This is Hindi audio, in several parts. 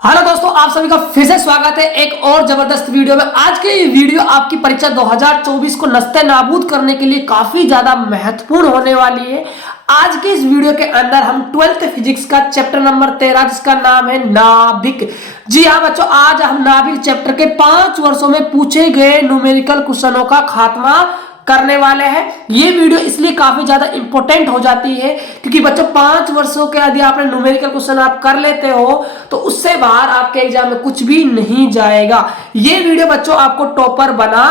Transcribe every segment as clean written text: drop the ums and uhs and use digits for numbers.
हेलो दोस्तों, आप सभी का फिर से स्वागत है एक और जबरदस्त वीडियो में। आज के ये वीडियो आपकी परीक्षा 2024 को नस्ते नाबूद करने के लिए काफी ज्यादा महत्वपूर्ण होने वाली है। आज के इस वीडियो के अंदर हम 12th फिजिक्स का चैप्टर नंबर 13 जिसका नाम है नाभिक। जी हाँ बच्चों, आज हम नाभिक चैप्टर के 5 वर्षों में पूछे गए न्यूमेरिकल क्वेश्चनों का खात्मा करने वाले हैं। ये वीडियो इसलिए काफी ज्यादा इंपॉर्टेंट हो जाती है क्योंकि बच्चों 5 वर्षों के यदि आपने न्यूमेरिकल क्वेश्चन आप कर लेते हो तो उससे बाहर आपके एग्जाम में कुछ भी नहीं जाएगा। ये वीडियो बच्चों आपको टॉपर बना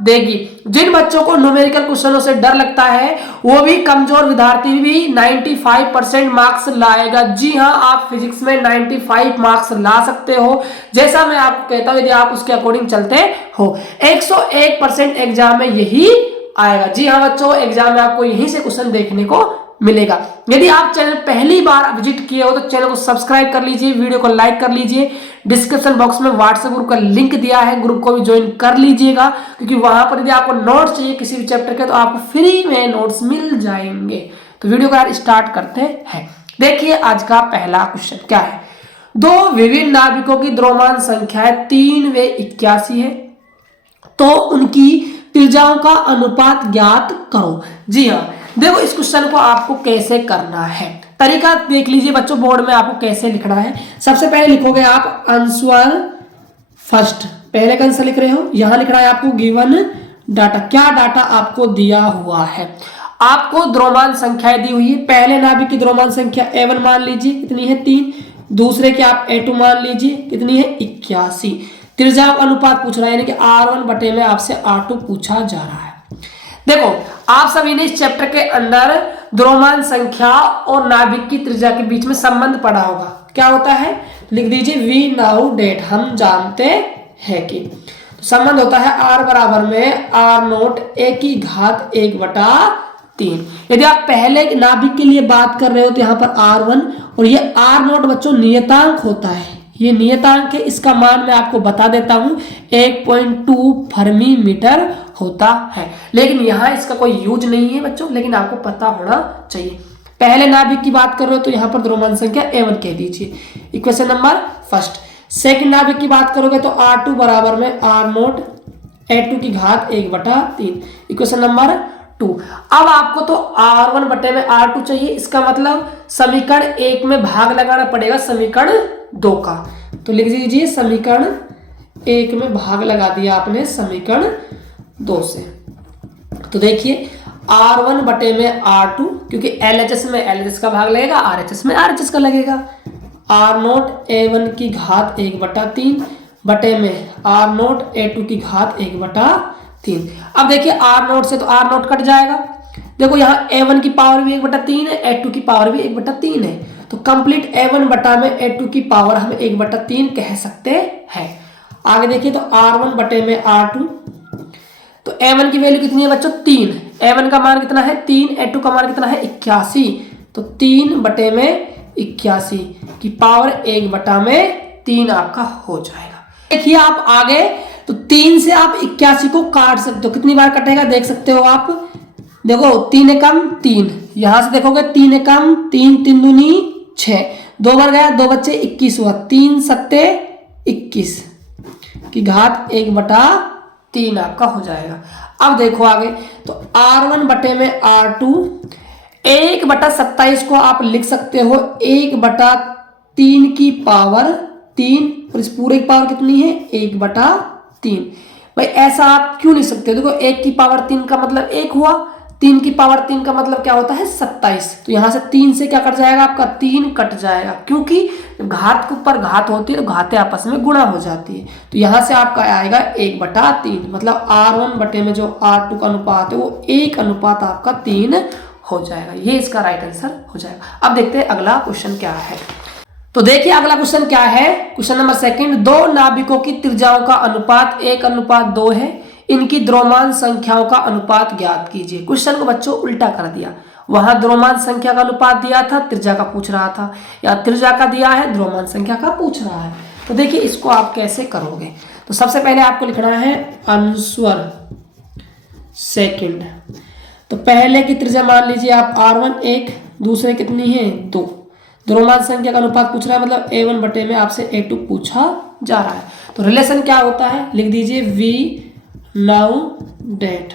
देगी। जिन बच्चों को न्यूमेरिकल क्वेश्चनों से डर लगता है वो भी कमजोर विद्यार्थी भी 95% मार्क्स लाएगा। जी हाँ, आप फिजिक्स में 95 मार्क्स ला सकते हो, जैसा मैं आपको कहता हूं। यदि आप उसके अकॉर्डिंग चलते हो 101% एग्जाम में यही आएगा। जी हाँ बच्चों, एग्जाम में आपको यहीं से क्वेश्चन देखने को मिलेगा। यदि आप चैनल पहली बार विजिट किए हो तो चैनल को सब्सक्राइब कर लीजिए, वीडियो को लाइक कर लीजिए। डिस्क्रिप्शन बॉक्स में व्हाट्सएप ग्रुप का लिंक दिया है, ग्रुप को भी ज्वाइन कर लीजिएगा क्योंकि वहां पर यदि आपको नोट्स चाहिए किसी भी चैप्टर के तो आपको फ्री में नोट्स मिल जाएंगे। तो वीडियो को यार स्टार्ट करते हैं। देखिए आज का पहला क्वेश्चन क्या है। दो विभिन्न नाभिकों की द्रव्यमान संख्याएं 3 व 81 है, तो उनकी त्रिज्याओं का अनुपात ज्ञात करो। जी हाँ, देखो इस क्वेश्चन को आपको कैसे करना है, तरीका देख लीजिए बच्चों। बोर्ड में आपको कैसे लिखना है, सबसे पहले लिखोगे आप आंसर फर्स्ट। पहले का आंसर लिख रहे हो, यहां लिख रहा है आपको गिवन डाटा। क्या डाटा आपको दिया हुआ है? आपको द्रव्यमान संख्याएं दी हुई है। पहले नाभिक की द्रव्यमान संख्या A1 मान लीजिए, कितनी है 3। दूसरे की आप A2 मान लीजिए, कितनी है 81। त्रिज्या अनुपात पूछ रहा है, यानी कि R1 बटे में आपसे R2 पूछा जा रहा है। देखो आप सभी ने इस चैप्टर के अंदर द्रव्यमान संख्या और नाभिक की त्रिज्या के बीच में संबंध पढ़ा होगा। क्या होता है, लिख दीजिए वी नाउ डेट। हम जानते हैं कि तो संबंध होता है R बराबर में R0 A की घात 1/3। यदि आप पहले नाभिक के लिए बात कर रहे हो तो यहाँ पर R1 और ये R0 बच्चों नियतांक होता है। ये नियतांक है, इसका मान मैं आपको बता देता हूं 1.2 फर्मी मीटर होता है। लेकिन यहां इसका कोई यूज नहीं है बच्चों, लेकिन आपको पता होना चाहिए। पहले नाभिक की बात कर रहे हो तो यहां पर द्रव्यमान संख्या A1 कह दीजिए, इक्वेशन नंबर फर्स्ट। सेकंड नाभिक की बात करोगे तो R2 बराबर में R0 A2 की घात 1/3, इक्वेशन नंबर 2। अब आपको तो R1 बटे में R2 चाहिए, इसका मतलब समीकरण 1 में भाग लगाना पड़ेगा समीकरण 2 का। तो लिख दीजिए समीकरण 1 में भाग लगा दिया आपने समीकरण 2 से। तो देखिए R1 बटे में R2, क्योंकि LHS में LHS का भाग लगेगा, RHS में RHS का लगेगा। R0 A1 की घात 1/3 बटे में R0 A2 की घात 1/3। अब देखिए R0 से तो R0 कट जाएगा। देखो यहाँ A1 की पावर भी 1/3 है, A2 की पावर भी 1/3 है, तो कंप्लीट A1 बटा में A2 की पावर हम 1/3 कह सकते हैं। आगे देखिए तो R1 बटे में R2, तो A1 की वैल्यू कितनी है बच्चों 3। A1 का मान कितना है 3, A2 का मान कितना है 81, तो 3 बटे में 81 की पावर 1/3 आपका हो जाएगा। देखिए आप आगे तो 3 से आप 81 को काट सकते हो, कितनी बार कटेगा देख सकते हो आप। देखो 3 एकम 3, यहां से देखोगे 3 एकम 3, 3 दूनी 6, 2 बार गया 2 बच्चे 21 हुआ, 3 सत्ते 21 की घात 1/3 आपका हो जाएगा। अब देखो आगे तो R1 बटे में R2 1/27 को आप लिख सकते हो 1/3 की पावर 3, और इस पूरे की पावर कितनी है 1/3। भाई ऐसा आप क्यों लिख सकते हो, देखो 1 की पावर 3 का मतलब 1 हुआ, 3 की पावर 3 का मतलब क्या होता है 27। तो यहां से 3 से क्या कट जाएगा आपका 3 कट जाएगा, क्योंकि घात के ऊपर घात होती है तो घातें आपस में गुणा हो जाती है। तो यहां से आपका आएगा 1/3, मतलब R1 बटे में जो R2 का अनुपात है वो 1 आपका 3 हो जाएगा। ये इसका राइट आंसर हो जाएगा। अब देखते हैं अगला क्वेश्चन क्या है। तो देखिए अगला क्वेश्चन क्या है, क्वेश्चन नंबर सेकंड। दो नाभिकों की त्रिज्याओं का अनुपात 1:2 है, इनकी द्रव्यमान संख्याओं का अनुपात ज्ञात कीजिए। क्वेश्चन को बच्चों उल्टा कर दिया, वहां द्रव्यमान संख्या का अनुपात दिया था, त्रिज्या का पूछ रहा था, या त्रिज्या का दिया है द्रव्यमान संख्या का पूछ रहा है। तो देखिए इसको आप कैसे करोगे। तो सबसे पहले आपको लिखना है आंसर सेकंड। तो पहले की त्रिज्या मान लीजिए आप R1 1, दूसरे कितनी है 2, द्रव्यमान संख्या का अनुपात पूछ रहा है, मतलब A1 बटे में आपसे A2 पूछा जा रहा है। तो रिलेशन क्या होता है, लिख दीजिए V नाउ डेट।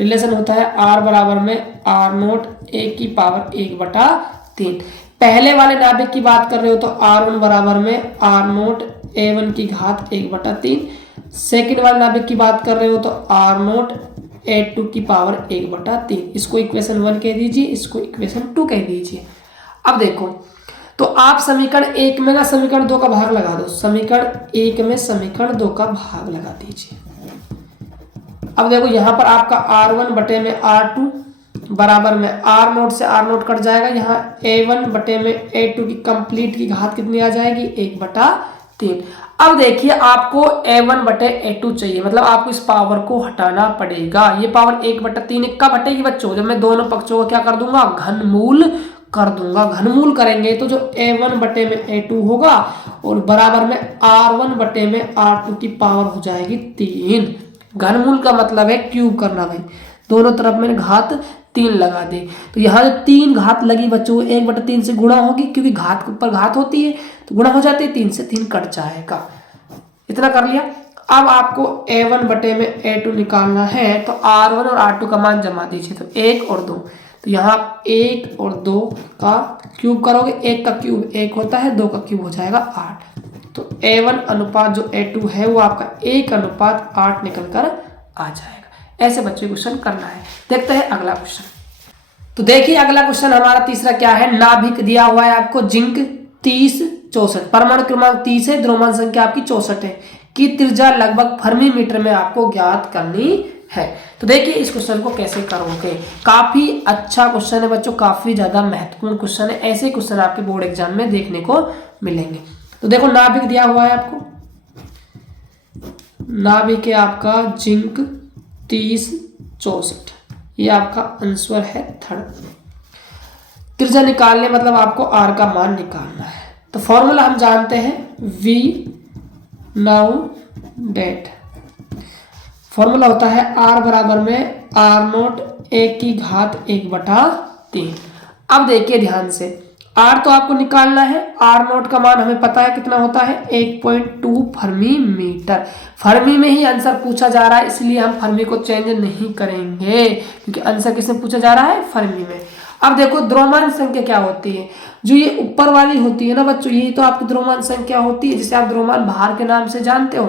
रिलेशन होता है R बराबर में R0 A की पावर 1/3। पहले वाले नाभिक की बात कर रहे हो तो R1 बराबर में R0 A1 की घात 1/3। सेकेंड वाले नाभिक की बात कर रहे हो तो R0 A2 की पावर 1/3। इसको इक्वेशन 1 कह दीजिए, इसको इक्वेशन 2 कह दीजिए। अब देखो, तो आप समीकरण 1 में ना समीकरण 2 का भाग लगा दो, समीकरण 1 में समीकरण 2 का भाग लगा दीजिए। अब देखो यहाँ पर आपका R1 बटे में R2 बराबर में R0 से R0 कट जाएगा, यहाँ A1 बटे में A2 की कंप्लीट की घात कितनी आ जाएगी, 1/3। अब देखिए आपको A1 बटे A2 चाहिए, मतलब आपको इस पावर को हटाना पड़ेगा। ये पावर 1/3 कब हटेगी बच्चों, जब मैं दोनों पक्षों को क्या कर दूंगा, घनमूल कर दूंगा। घनमूल करेंगे तो जो A1 बटे में A2 होगा और बराबर में R1 बटे में R2 की पावर हो जाएगी 3। घनमूल का मतलब है क्यूब करना भाई, दोनों तरफ मैंने घात 3 लगा दी। तो यहाँ जो 3 घात लगी बच्चों 1/3 से गुणा होगी, क्योंकि घात के ऊपर घात होती है तो गुणा हो जाती है, 3 से 3 कट जाएगा। इतना कर लिया। अब आपको A1 बटे में A2 निकालना है तो R1 और R2 का मान जमा दीजिए, तो 1 और 2। तो यहाँ 1 और 2 का क्यूब करोगे, 1 का क्यूब 1 होता है, 2 का क्यूब हो जाएगा 8। तो A1 अनुपात जो A2 है वो आपका 1/8 निकल कर आ जाएगा। ऐसे बच्चे क्वेश्चन करना है। देखते हैं अगला क्वेश्चन। तो देखिए अगला क्वेश्चन हमारा तीसरा क्या है, नाभिक दिया हुआ है आपको जिंक 30 64, परमाणु क्रमांक 30 है, द्रव्यमान संख्या आपकी 64 है, की त्रिज्या लगभग फर्मी मीटर में आपको ज्ञात करनी है। तो देखिए इस क्वेश्चन को कैसे करोगे, काफी अच्छा क्वेश्चन है बच्चों, काफी ज्यादा महत्वपूर्ण क्वेश्चन है। ऐसे क्वेश्चन आपके बोर्ड एग्जाम में देखने को मिलेंगे। तो देखो नाभिक दिया हुआ है आपको, नाभिक है आपका जिंक 30 64, ये आपका आंसर है थर्ड। त्रिज्या निकालने मतलब आपको आर का मान निकालना है। तो फॉर्मूला हम जानते हैं V नाउ डेट, फॉर्मूला होता है R बराबर में R0 A की घात 1/3। अब देखिए ध्यान से, R तो आपको निकालना है, R0 का मान हमें पता है कितना होता है 1.2 फर्मी मीटर। फर्मी में ही आंसर पूछा जा रहा है, इसलिए हम फर्मी को चेंज नहीं करेंगे, क्योंकि आंसर किसमें पूछा जा रहा है, फर्मी में। अब देखो द्रव्यमान संख्या क्या होती है, जो ये ऊपर वाली होती है ना बच्चों, ये तो आपकी द्रव्यमान संख्या होती है, जिसे आप द्रव्यमान भार के नाम से जानते हो।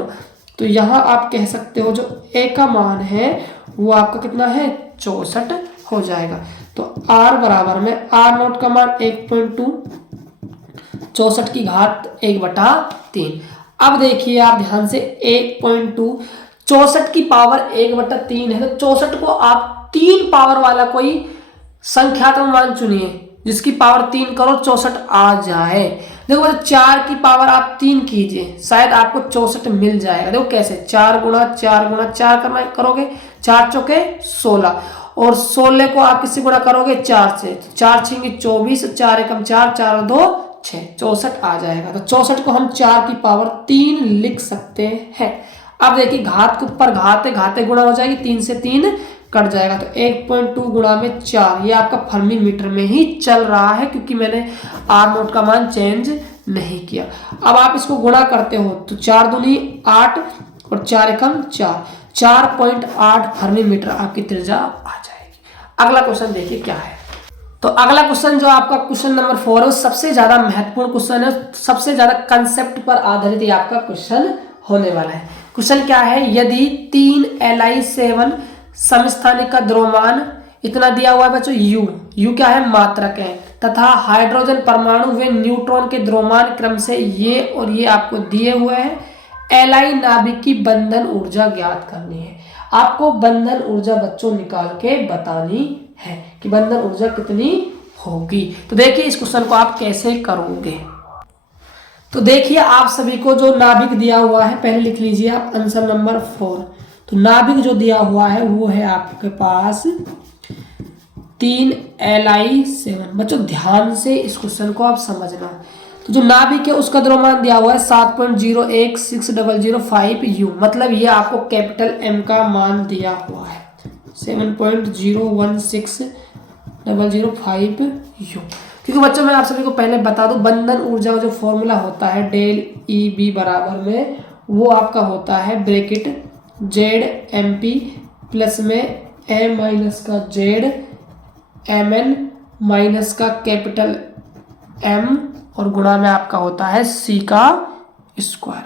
तो यहाँ आप कह सकते हो जो A का मान है वो आपका कितना है 64 हो जाएगा। तो R बराबर में R0 का मान 1.2, 64 की घात 1/3। अब देखिए आप ध्यान से 1.2, 64 की पावर 1/3 है, तो 64 को आप 3 पावर वाला कोई संख्यात्मक मान चुनिए जिसकी पावर 3 करो 64 आ जाए। देखो 4 की पावर आप 3 कीजिए, शायद आपको 64 मिल जाएगा। देखो कैसे, 4 गुणा 4 गुणा 4 करना करोगे, 4 चौके 16, और 16 को आप किससे गुणा करोगे 4 से, 4 छेंगे 24, 4 एकम 4, 4 और 2 6, 64 आ जाएगा। तो 64 को हम 4 की पावर 3 लिख सकते हैं। अब देखिए घात के ऊपर घात है, घाते गुणा हो जाएगी, 3 से 3 कट जाएगा। तो 1.2 गुणा में 4, ये आपका फर्मी मीटर में ही चल रहा है, क्योंकि मैंने R0 का मान चेंज नहीं किया। अब आप इसको गुणा करते हो तो 4 दूनी 8 और 4 एकम 4, 4.8 फर्मी मीटर आपकी त्रिज्या आ जाएगी। अगला क्वेश्चन देखिए क्या है। तो अगला क्वेश्चन जो आपका क्वेश्चन नंबर 4 है, सबसे ज्यादा महत्वपूर्ण क्वेश्चन है, सबसे ज्यादा कंसेप्ट पर आधारित ये आपका क्वेश्चन होने वाला है। क्वेश्चन क्या है, यदि 3 Li7 समस्थानिक का द्रव्यमान इतना दिया हुआ है बच्चों U क्या है, मात्रक है, तथा हाइड्रोजन परमाणु व न्यूट्रॉन के द्रव्यमान क्रम से ये और ये आपको दिए हुए हैं। Li नाभिक की बंधन ऊर्जा ज्ञात करनी है। आपको बंधन ऊर्जा बच्चों निकाल के बतानी है कि बंधन ऊर्जा कितनी होगी। तो देखिए इस क्वेश्चन को आप कैसे करोगे। तो देखिए आप सभी को जो नाभिक दिया हुआ है पहले लिख लीजिए आप आंसर नंबर 4। तो नाभिक जो दिया हुआ है वो है आपके पास 3 Li7। बच्चों ध्यान से इस क्वेश्चन को आप समझना। तो जो नाभिक है उसका द्रव्यमान दिया हुआ है 7.01605 U, मतलब ये आपको कैपिटल M का मान दिया हुआ है 7.016005 U। क्योंकि बच्चों मैं आप सभी को पहले बता दूं, बंधन ऊर्जा का जो फॉर्मूला होता है डेल ई बी बराबर में, वो आपका होता है bracket Z M P plus में एम माइनस का जेड एम एन माइनस का कैपिटल एम और गुणा में आपका होता है सी का स्क्वायर।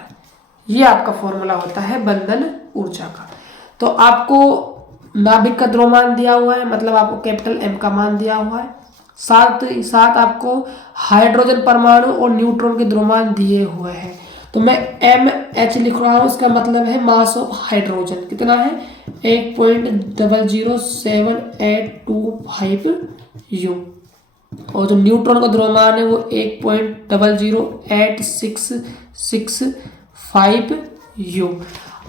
ये आपका फॉर्मूला होता है बंधन ऊर्जा का। तो आपको नाभिक का द्रव्यमान दिया हुआ है, मतलब आपको कैपिटल एम का मान दिया हुआ है, साथ ही साथ आपको हाइड्रोजन परमाणु और न्यूट्रॉन के द्रव्यमान दिए हुए हैं। तो मैं एम एच लिख रहा हूँ, इसका मतलब है मास ऑफ हाइड्रोजन कितना है 1.00785 U और जो न्यूट्रॉन का द्रव्यमान है वो 1.0086665 U।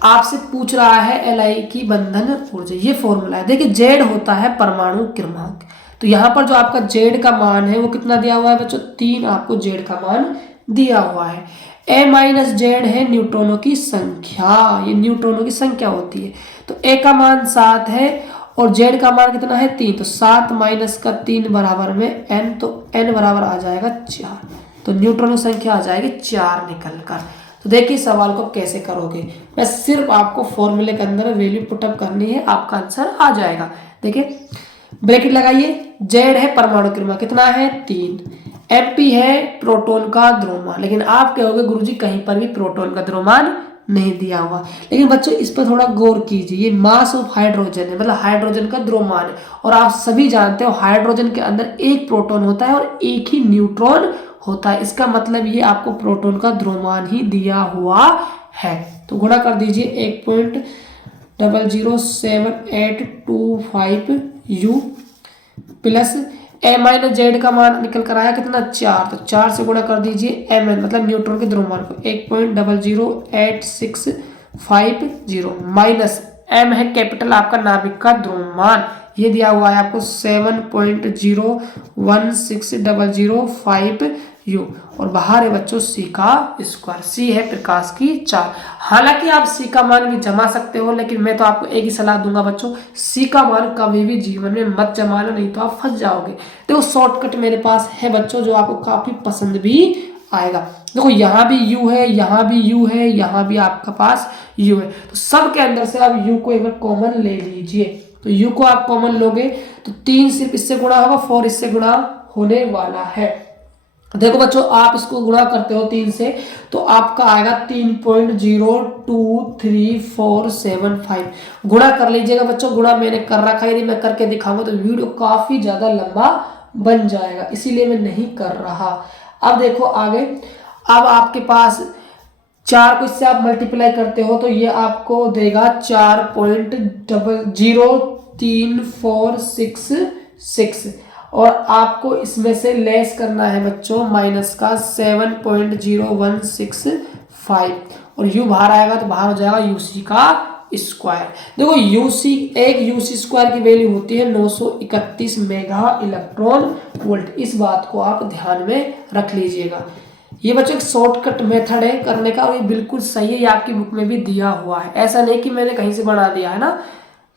आपसे पूछ रहा है Li की बंधन ऊर्जा, ये फॉर्मूला है। देखिए जेड होता है परमाणु क्रमांक, तो यहाँ पर जो आपका जेड का मान है वो कितना दिया हुआ है बच्चों 3 आपको जेड का मान दिया हुआ है। ए माइनस जेड है न्यूट्रॉनों की संख्या, ये न्यूट्रॉनों की संख्या होती है। तो ए का मान 7 है और जेड का मान कितना है 3, तो 7 माइनस का 3 बराबर में n, तो n बराबर आ जाएगा 4, तो न्यूट्रॉन की संख्या आ जाएगी 4 निकल कर। तो देखिए सवाल को कैसे करोगे, मैं सिर्फ आपको फॉर्मूले के अंदर वैल्यू पुटअप करनी है, आपका आंसर आ जाएगा। देखिए ब्रैकेट लगाइए, जेड है परमाणु क्रमांक कितना है 3, एमपी है प्रोटॉन का द्रव्यमान, लेकिन आप कहोगे गुरुजी कहीं पर भी प्रोटॉन का द्रव्यमान नहीं दिया हुआ। लेकिन बच्चों इस पर थोड़ा गौर कीजिए, ये मास ऑफ हाइड्रोजन है, मतलब हाइड्रोजन का द्रव्यमान है, और आप सभी जानते हो हाइड्रोजन के अंदर एक प्रोटॉन होता है और एक ही न्यूट्रॉन होता है। इसका मतलब ये आपको प्रोटॉन का द्रव्यमान ही दिया हुआ है। तो गुणा कर दीजिए 1.00785 U प्लस ए माइनस जेड का मान निकल कर आया कितना 4, तो 4 से गुणा कर दीजिए एम एन मतलब न्यूट्रॉन के द्रव्यमान को 1.00865 माइनस एम है कैपिटल आपका नाभिक का द्रव्यमान, ये दिया हुआ है आपको 7.016005 U और बाहर है बच्चों सी का स्क्वायर, सी है प्रकाश की चाल। हालांकि आप सी का मान भी जमा सकते हो, लेकिन मैं तो आपको एक ही सलाह दूंगा बच्चों, सी का मान कभी भी जीवन में मत जमा लो, नहीं तो आप फंस जाओगे। देखो शॉर्टकट मेरे पास है बच्चों जो आपको काफी पसंद भी आएगा। देखो यहाँ भी यू है, यहाँ भी यू है, यहाँ भी आपका पास यू है, तो सब के अंदर से आप यू को एक बार कॉमन ले लीजिए। तो यू को आप कॉमन लोगे तो 3 सिर्फ इससे गुणा होगा, 4 इससे गुणा होने वाला है। देखो बच्चों आप इसको गुणा करते हो 3 से तो आपका आएगा 3.02347 गुणा कर लीजिएगा बच्चों। गुणा मैंने कर रखा है, यदि मैं करके दिखाऊंगा तो वीडियो काफी ज्यादा लंबा बन जाएगा, इसीलिए मैं नहीं कर रहा। अब देखो आगे, अब आपके पास 4 को इससे आप मल्टीप्लाई करते हो तो ये आपको देगा 4.03466 और आपको इसमें से लेस करना है बच्चों माइनस का 7.0165 और यू बाहर आएगा तो बाहर हो जाएगा यूसी का स्क्वायर। देखो यूसी, एक यूसी स्क्वायर की वैल्यू होती है 931 मेगा इलेक्ट्रॉन वोल्ट, इस बात को आप ध्यान में रख लीजिएगा। ये बच्चों एक शॉर्टकट मेथड है करने का और ये बिल्कुल सही है, ये आपकी बुक में भी दिया हुआ है, ऐसा नहीं कि मैंने कहीं से बना दिया है ना,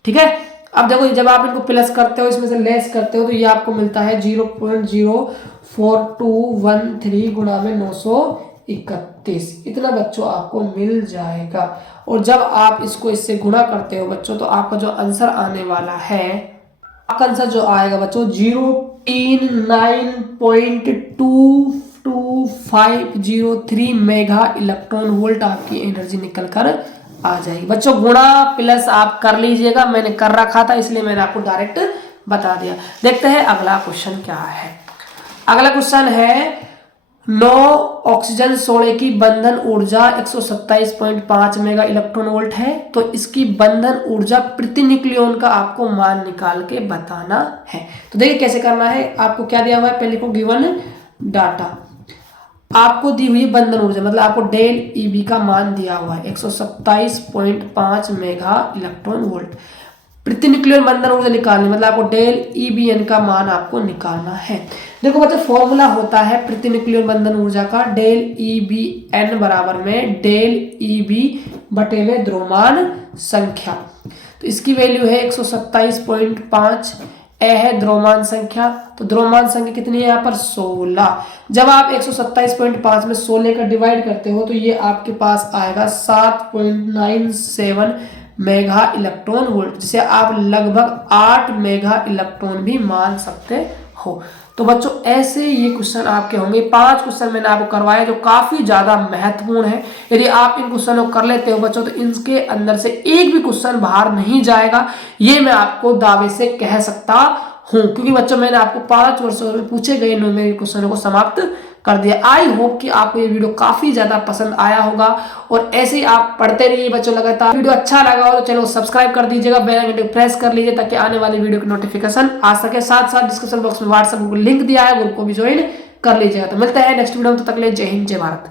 ठीक है। अब देखो जब आप इनको प्लस करते हो इसमें से लेस करते हो तो ये आपको मिलता है 0.04213 गुणा में 931, इतना बच्चों आपको मिल जाएगा। और जब आप इसको इससे गुणा करते हो बच्चों तो आपका जो आंसर आने वाला है, आपका आंसर जो आएगा बच्चों 039.2503 मेगा इलेक्ट्रॉन वोल्ट आपकी एनर्जी निकल कर आ जाएगी। बच्चों गुणा प्लस आप कर लीजिएगा, मैंने कर रखा था इसलिए मैंने आपको डायरेक्ट बता दिया। देखते हैं अगला क्वेश्चन क्या है। अगला क्वेश्चन है 9 ऑक्सीजन 16 की बंधन ऊर्जा 127.5 मेगा इलेक्ट्रॉन वोल्ट है, तो इसकी बंधन ऊर्जा प्रति न्यूक्लियन का आपको मान निकाल के बताना है। तो देखिए कैसे करना है, आपको क्या दिया हुआ है, पहले को गिवन डाटा आपको दी हुई बंधन ऊर्जा मतलब आपको डेल ईबी का मान दिया हुआ है 127.5 मेगा इलेक्ट्रॉन वोल्ट, प्रति न्यूक्लियन बंधन ऊर्जा निकालनी मतलब आपको डेल ईबीएन का मान आपको निकालना है। देखो बच्चों फॉर्मूला होता है प्रति न्यूक्लियन बंधन ऊर्जा का डेल ईबीएन बराबर में डेल ईबी बटे में द्रव्यमान संख्या, तो इसकी वैल्यू है 127.5 ए है द्रव्यमान संख्या, तो द्रव्यमान संख्या कितनी है यहाँ पर 16। जब आप 127.5 में 16 का डिवाइड करते हो तो ये आपके पास आएगा 7.97 मेगा इलेक्ट्रॉन वोल्ट, जिसे आप लगभग 8 मेगा इलेक्ट्रॉन भी मान सकते हो। तो बच्चों ऐसे ये क्वेश्चन आपके होंगे। 5 क्वेश्चन मैंने आपको करवाए जो काफी ज्यादा महत्वपूर्ण है। यदि आप इन क्वेश्चनों को कर लेते हो बच्चों तो इनके अंदर से एक भी क्वेश्चन बाहर नहीं जाएगा, ये मैं आपको दावे से कह सकता हूं, क्योंकि बच्चों मैंने आपको 5 वर्षों में पूछे गए न्यूमेरिकल क्वेश्चनों को समाप्त कर दिया। आई होप कि आपको ये वीडियो काफी ज्यादा पसंद आया होगा और ऐसे ही आप पढ़ते रहिए बच्चों लगातार। वीडियो अच्छा लगा हो तो चैनल को सब्सक्राइब कर दीजिएगा, बेल आइकन को प्रेस कर लीजिए ताकि आने वाली वीडियो की नोटिफिकेशन आ सके। साथ साथ डिस्क्रिप्शन बॉक्स में व्हाट्सएप ग्रुप लिंक दिया है, ग्रुप को भी ज्वाइन कर लीजिएगा। तो मिलते हैं नेक्स्ट वीडियो में, तब तक के लिए जय हिंद जय भारत।